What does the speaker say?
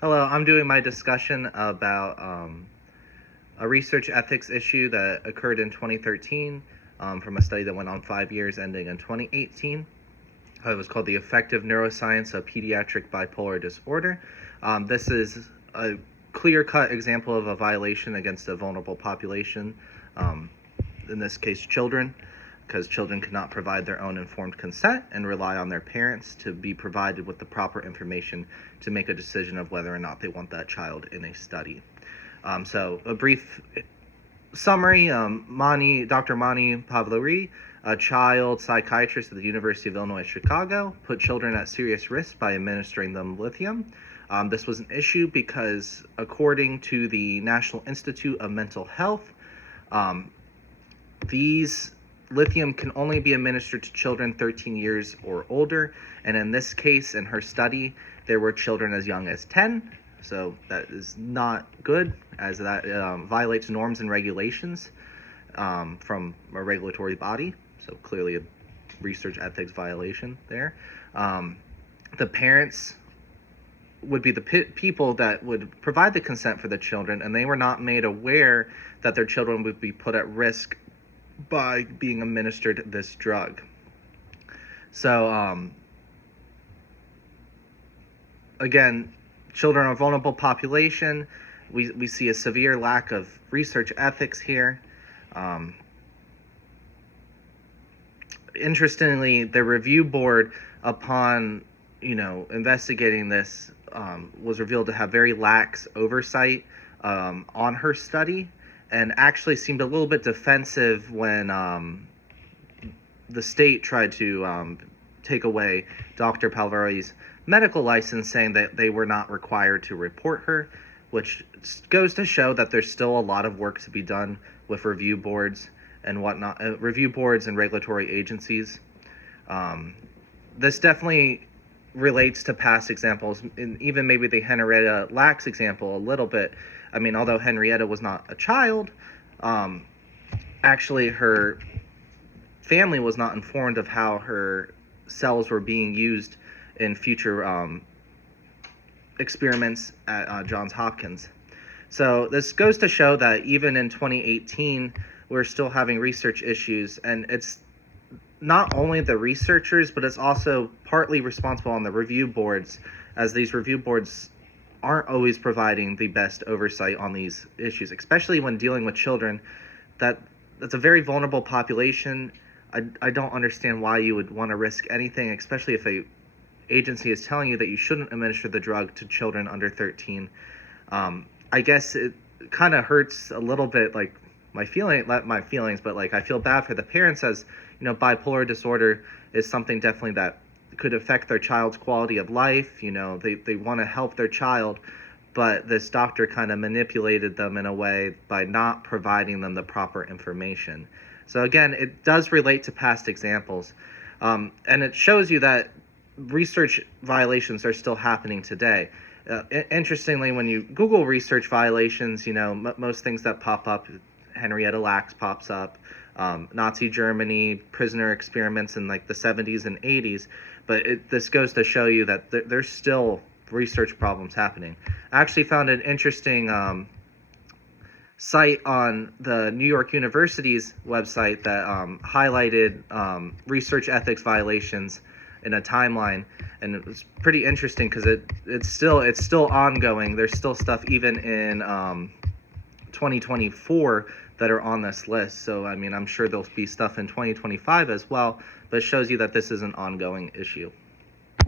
Hello, I'm doing my discussion about a research ethics issue that occurred in 2013 from a study that went on 5 years ending in 2018. It was called The Effective Neuroscience of Pediatric Bipolar Disorder. This is a clear-cut example of a violation against a vulnerable population, um, in this case children, because children cannot provide their own informed consent and rely on their parents to be provided with the proper information to make a decision of whether or not they want that child in a study. So a brief summary, Dr. Mani Pavluri, a child psychiatrist at the University of Illinois Chicago, put children at serious risk by administering them lithium. This was an issue because, according to the National Institute of Mental Health, these lithium can only be administered to children 13 years or older, and in this case, in her study, there were children as young as 10, so that is not good, as that violates norms and regulations from a regulatory body, so clearly a research ethics violation there. The parents would be the people that would provide the consent for the children, and they were not made aware that their children would be put at risk by being administered this drug. So again, children are a vulnerable population. We see a severe lack of research ethics here. Interestingly, the review board, upon investigating this, was revealed to have very lax oversight on her study, and actually seemed a little bit defensive when the state tried to take away Dr. Palveri's medical license, saying that they were not required to report her, which goes to show that there's still a lot of work to be done with review boards and whatnot, review boards and regulatory agencies. This definitely relates to past examples, and even maybe the Henrietta Lacks example a little bit. I mean, although Henrietta was not a child, actually her family was not informed of how her cells were being used in future experiments at Johns Hopkins. So this goes to show that even in 2018, we're still having research issues, and it's not only the researchers, but it's also partly responsible on the review boards, as these review boards aren't always providing the best oversight on these issues, especially when dealing with children. That's a very vulnerable population. I don't understand why you would want to risk anything, especially if a agency is telling you that you shouldn't administer the drug to children under 13. I guess it kind of hurts a little bit, like my feelings, but like I feel bad for the parents, as bipolar disorder is something definitely that could affect their child's quality of life. They want to help their child, but this doctor kind of manipulated them in a way by not providing them the proper information. So again, it does relate to past examples, and it shows you that research violations are still happening today. Interestingly, when you Google research violations, most things that pop up, Henrietta Lacks pops up, Nazi Germany, prisoner experiments in like the 70s and 80s, but this goes to show you that there's still research problems happening. I actually found an interesting site on the New York University's website that highlighted research ethics violations in a timeline, and it was pretty interesting because it's still ongoing. There's still stuff even in 2024 that are on this list. So I mean, I'm sure there'll be stuff in 2025 as well, but it shows you that this is an ongoing issue.